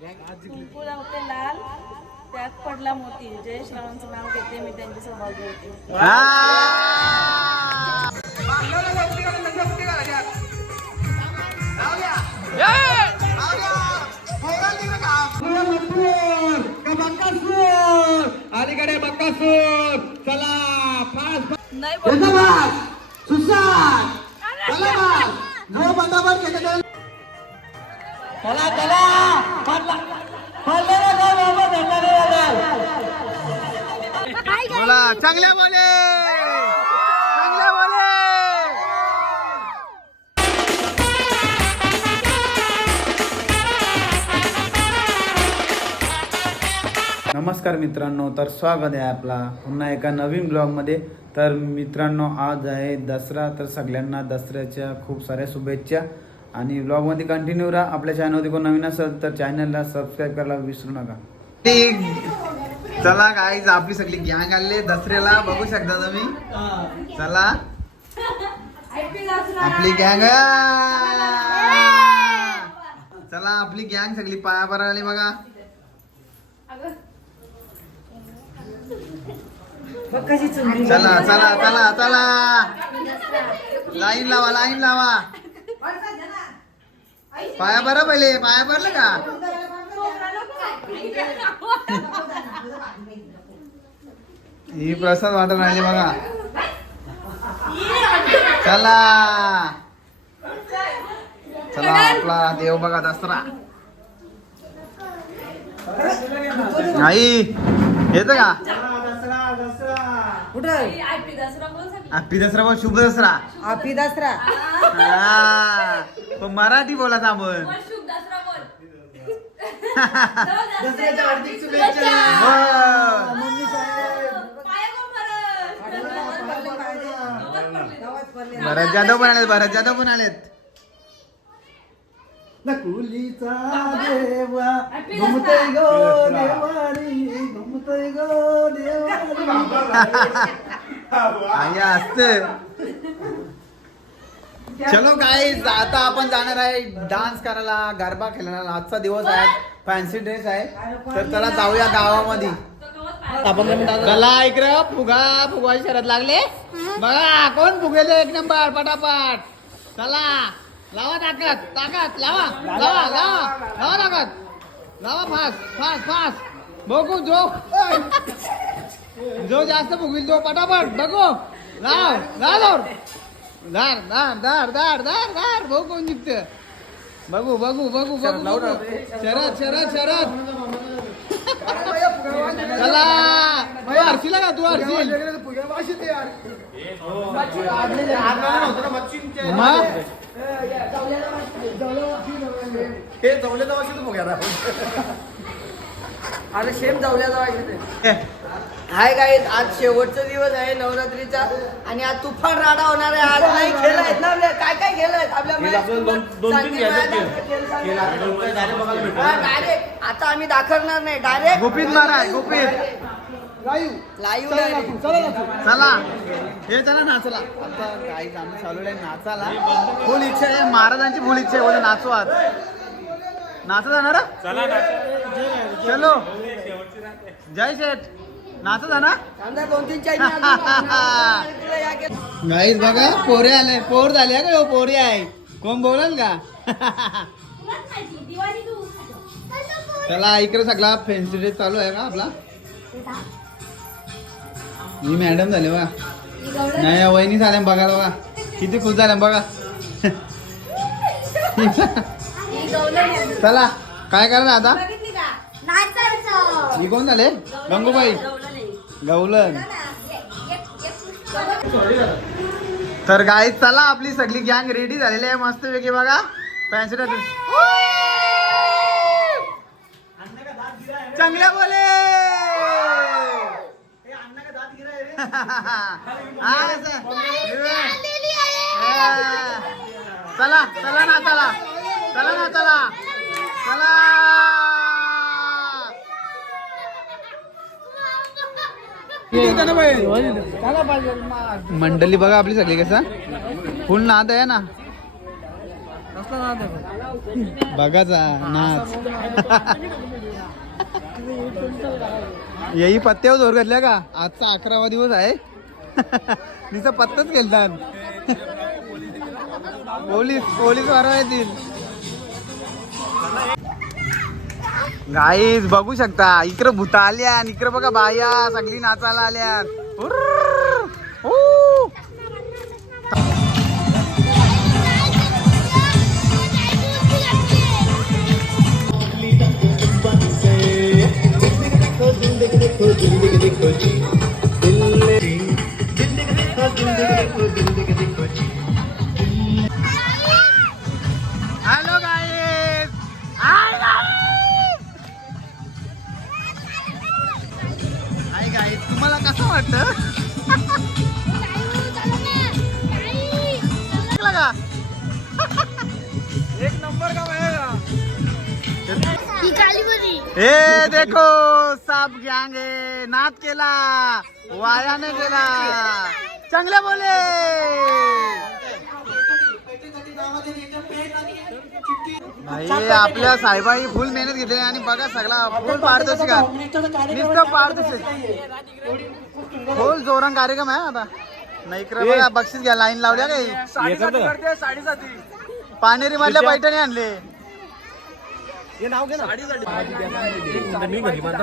कुंकू लावते लाल त्यात पडला मोती. जय श्रावणचं नाव घेते मी त्यांची होते अलीकडे बक्कासूर चला फास्ट नाही बोल चला चला बोला चांगल्या बोले. चांगल्या बोले. नमस्कार मित्रांनो तर स्वागत आहे आपला पुन्हा एका नवीन ब्लॉगमध्ये. तर मित्रांनो आज आहे दसरा तर सगळ्यांना दसऱ्याच्या खूप साऱ्या शुभेच्छा. आणि ब्लॉगमध्ये कंटिन्यू राहा. आपल्या चॅनलमध्ये कोण नवीन असेल तर चॅनलला सबस्क्राईब करायला विसरू नका. चला गाईज आपली सगळी गॅंग आले दसऱ्याला बघू शकता तुम्ही. चला. आपली गँग चला आपली गँग सगळी पाया बरं आली बघा चला चला चला चला. लाईन लावा लाईन लावा. पाया बरं पहिले पाया भरलं का? ही प्रसाद वाटत राहिले बघा. चला. चला आपला देव बघा दसरा. नाही येत का? हॅपी दसरा बोल शुभ दसरा. हॅपी दसरा. हा. पण मराठी बोला आपण हो. भरत जाधव पण आलेत भरत जाधव पण आलेत. नकुलीचा देवा घुमतय गो देवारी घुमतय गो देवारी आई असत चलो काय आता आपण जाणार आहे डान्स करायला गरबा खेळायला आजचा दिवस आहे फॅन्सी ड्रेस आहे तर चला जाऊया गावामध्ये चला इकडं फुगा फुगाची शरद लागले बघा कोण फुगेले एक नंबर पटापट चला लावा ताकद ताकद लावा लावा लावा लावा ताकद. लावा फास्ट फास्ट फास्ट बघू जो. जो जास्त फुगविल तो पटापट. बघू. लाव लाव दार दार दार दार दार दार बघू कोण जिंकत बघू बघू बघू बघू. शरद शरद शरद. चला. तू हरशील का तू हरशील मग? हे जवळ जवळ फुग्याला अरे शेम जाऊ ए, हाय काय आज शेवटचा दिवस आहे नवरात्रीचा आणि आज तुफान राडा होणार आहे. आज नाही खेळ आहेत ना आपल्या काय काय खेळ आहेत? आपल्या डायरेक्ट आता आम्ही दाखवणार नाही. डायरेक्ट गुपित मारा गुपित लाईव्ह चला. हे चला नाचला. आता काही आम्ही चालवलंय नाचाला फुल इच्छा आहे. महाराजांची फुल इच्छा आहे. बोला नाचू आज. नाचत जाणार? चलो जय शेठ. नाचत जाणार? दोन तीन गाईस बघा पोरे आले. पोर झाले का? हो, पोरी आहे. कोण बोलाल का? चला इकडे सगळा फॅन्सी ड्रेस चालू आहे का आपला? मी मॅडम झाले बघा. नाही या वहिनी झाल्या बघा बघा किती खुश झाल्या बघा. चला काय करणार आता? मी कोण झाले? गंगूबाई? गवलन. तर गाई चला आपली सगळी गँग रेडी झालेली आहे मस्त पैकी बघा पॅन्सिल चांगल्या बोल हा, असं. हा. चला चला ना चला. चला ना चला. चला. मंडळी बघा आपली सगळी कसं. फुल नाद आहे ना. बघाचा नाच येई पत्त्यावर जोर घातल्या का? आजचा अकरावा दिवस आहे. तिचा पत्ताच खेळतात पोलीस पोलीस वारवा येतील. गाईज बघू शकता. इकडं भूता आल्या इकडं बघा बाया सगळी नाचायला आल्या hello guys hi guys hi guys तुम्हाला कसं वाटतं? लागला का? एक नंबर का ही काली बरी हे देखो साप गँगे नाद केला. वायाने केला चांगले बोले. भाई आपल्या साहेबाई फुल मेहनत घेतली आणि बघा सगळा फुल पारदर्शक आहे. नुसतं पारदर्शक फुल जोरान कार्यक्रम आहे आता. नाही बघा बक्षीस घ्या लाईन लावल्या काही. पानेरी मधल्या पैठणी आणले.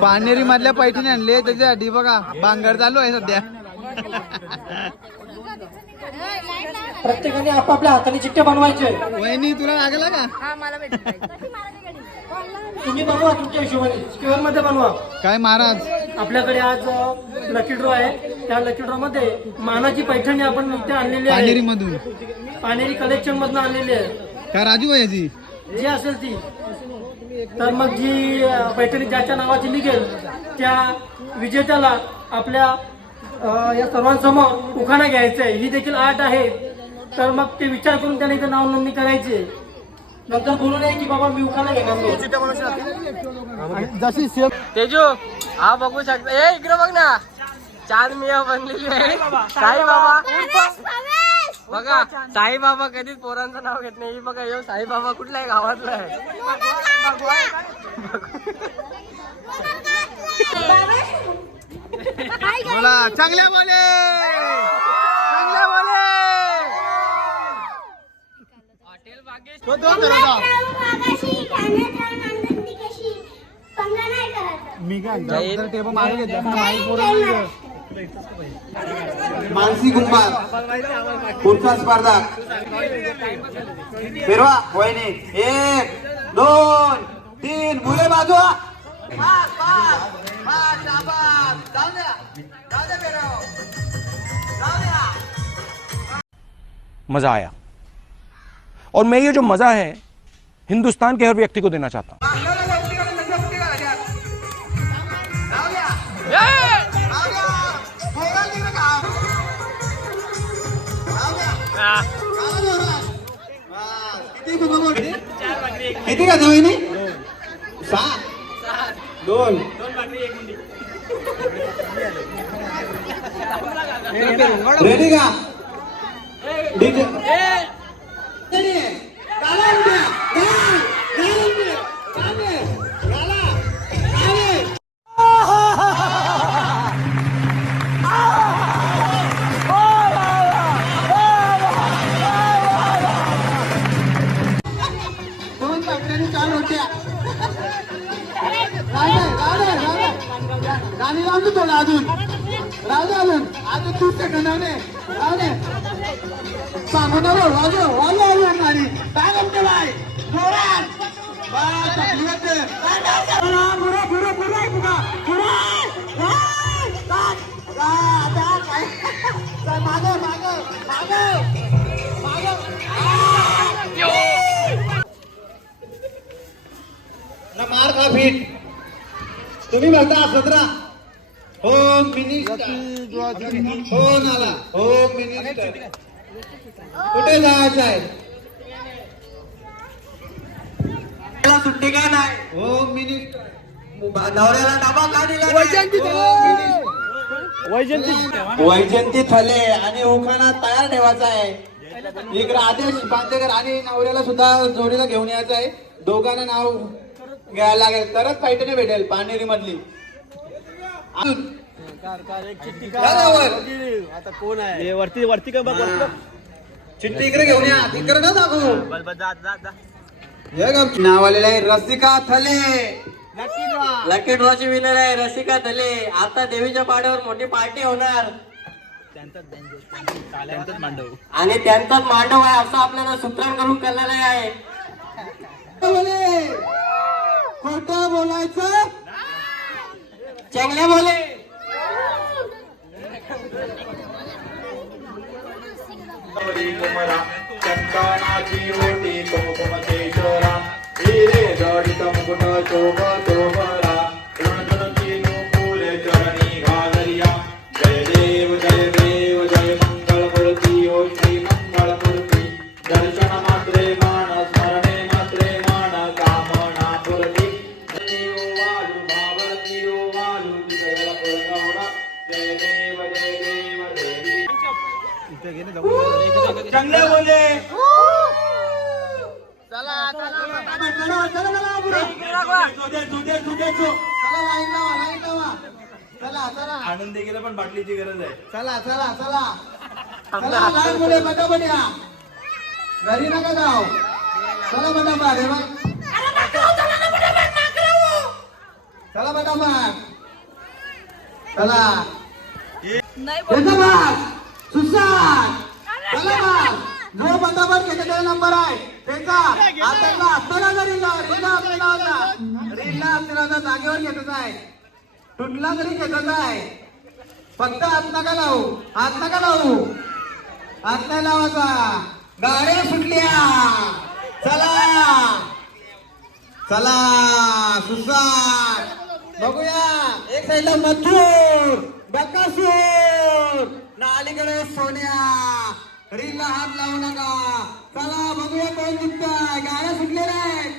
पानेरी मधल्या पैठणी आणले त्याच्यासाठी बघा बांगर चालू आहे सध्या. प्रत्येकाने आपापल्या हाताने चिठ्ठ्या बनवायचे. वहिनी तुला लागला का? तुम्ही बनवा तुमच्या हिशोबाने. स्क्वेअरमध्ये बनवा. काय महाराज? आपल्याकडे आज लकी ड्रॉ आहे. त्या लकी ड्रॉ मध्ये मानाची पैठणी आपण इथे आणलेली पानेरी आहे. मधून पानेरी कलेक्शन मधून आणलेली आहे. का राजू आहे जी असेल ती. तर मग जी पैठणी ज्याच्या नावाची निघेल त्या विजेत्याला आपल्या या सर्वांसमोर उखाणा घ्यायचा आहे. ही देखील आर्ट आहे. तर मग ते विचार करून त्याने इथं नाव नोंदणी करायची. नंतर बोलू नये की बाबा मी उखाणा घेणार जशी सेम तेजू हा बघू शकता. ए इकडे बघ ना. चार मिया बनलेली आहे. साई बाबा? बघा साई बाबा कधीच पोरांचं नाव घेत नाही. बघा यो साई बाबा कुठल्या आहे गावातला आहे? बोला चांगल्या बोले! चांगल्या बोले! दोन करत मी काय टेबल मागे घेतला? मानसी कुंभार पुढचा स्पर्धा फिरवा, वहिनी. एक, दोन, तीन मुले बाजू. मज़ा आया। और मैं ये जो मज़ा है, हिंदुस्तान के हर व्यक्ति को देना चाहता हूँ। किती का वहिनी सहा दोन. रेडी का? गाणी अजून. राजा अजून. अजून तू सेकंड नवने राहू सांगून वाजव वाजव अजून आणि काय म्हणते बाय जोरात. मार का फीट तुम्ही म्हणता सतरा होम मिनिस्टर फोन आला होम मिनिस्टर कुठे जायचं आहे? सुट्टी का नाही? होम मिनिस्टर नवऱ्याला डबा का दिला वैजंती वैजंती थले आणि उखाणा तयार ठेवायचा आहे. इकडे आदेश बांदेकर आणि नवऱ्याला सुद्धा जोडीला घेऊन यायचं आहे. दोघांना नाव घ्यायला लागेल. तरच पैठणी भेटेल पानेरी मधली. आता कोण आहे वरती वरती काय बघ चिठ्ठी इकडे घेऊन या. इकडे ना दाखवू. नाव आलेलं आहे रसिका थले. लकी ड्रॉची विनर आहे रसिका धले आता देवीच्या पाड्यावर मोठी पार्टी होणार. आणि त्यांचाच मांडव आहे असं आपल्याला सूत्रांकडून कळलेलं आहे. खोट बोलायचं? चांगले बोले चंदनाची चांगले बोले. चला चला चला पुढे. चला लाईन लावा लाईन लावा. चला चला. आनंदी गेला पण बाटलीची गरज आहे. चला चला चला. चला लहान मुले पटापट या. घरी नका जाऊ. चला पटापट हे बघ. चला पटापट चला सुसाट. चला बघ जो पटापट त्याच्याकडे नंबर आहे. त्याचा आता असताना जरी रीला होता रीला असलेला जागेवर घेतच आहे तुटला तरी घेतच आहे फक्त हात नका लावू. हात नका लावू. हात नाही लावायचा. गाडे सुटल्या चला. चला. सुसाट. बघूया. एक साईडला मथूर बकासूर नालीकडे सोन्या. रीला हात लावू नका. चला बघूया कोण जिंकताय. गाड्या सुटलेल्या आहेत.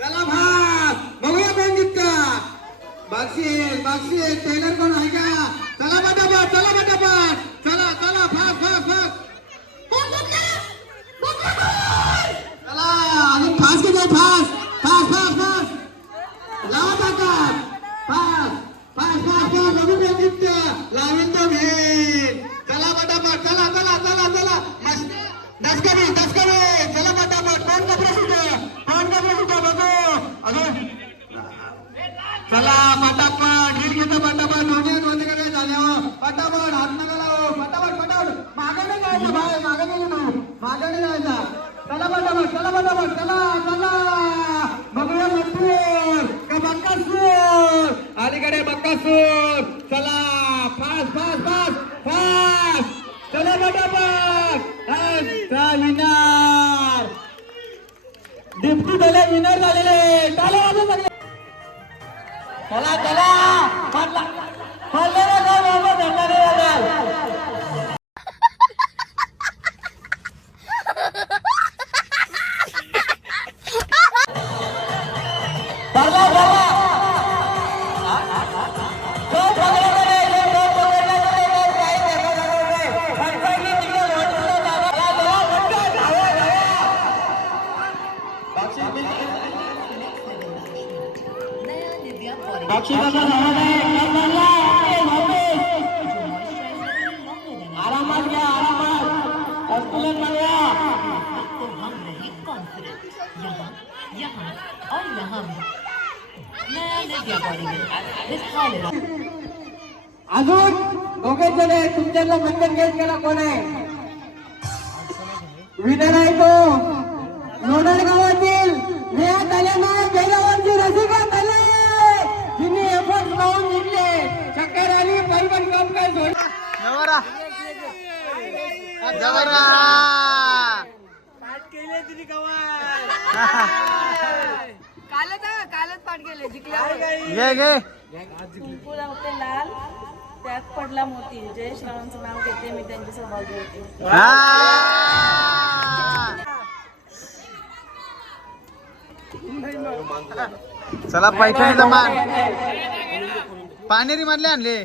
चला भाग. बघूया कोण जिंकता बक्षीस बक्षीस. टेलर कोण आहे का? चला पटापट चला पटापट चला चला फास्ट फास्ट फास्ट चला अजून फास्ट घ्या फास्ट फास्ट फास्ट फास्ट लावा टाका फास्ट फास्ट फास्ट फास्ट अजून एक जिंकतं लावेल तो भेट चला पटापट चला चला चला चला मस्त दस कमी दस कमी चला पटापट कोण कपडे सुटं कोण कपडे सुटं बघू अजून चला पटापट रील घेतो पटापट दोन्ही दोन्ही कडे पटापट हात नका लावू. पटापट पटापट. मागे नाही जायचं बाहेर मागे नाही तू मागे नाही जायचा. चला पटापट चला पटापट चला चला. बघूया मथुर का बक्कासूर अलीकडे बक्कासूर चला. Fast fast fast fast. चला पटापट. विनर. डिप्टी झाले विनर झालेले. सगळे. चला चला. आरामात घ्या आरामात संतुलन बनवा यहाँ यहाँ और यहाँ नया बॉडी अजून दोघेच जण आहे तुमच्यातला बंधन घेत गेला कोण आहे? विनर आहे तो लोणार गावातील नेहा ताल्यामा जयगावांची रसिका कालच कालच पाठ गेले कुंकू लावते लाल. त्यात पडला मोती. जय श्रावणचं नाव घेते मी त्यांची सहभागी होते. हा. चला पैठणीचा मान पानेरी मधले आणले.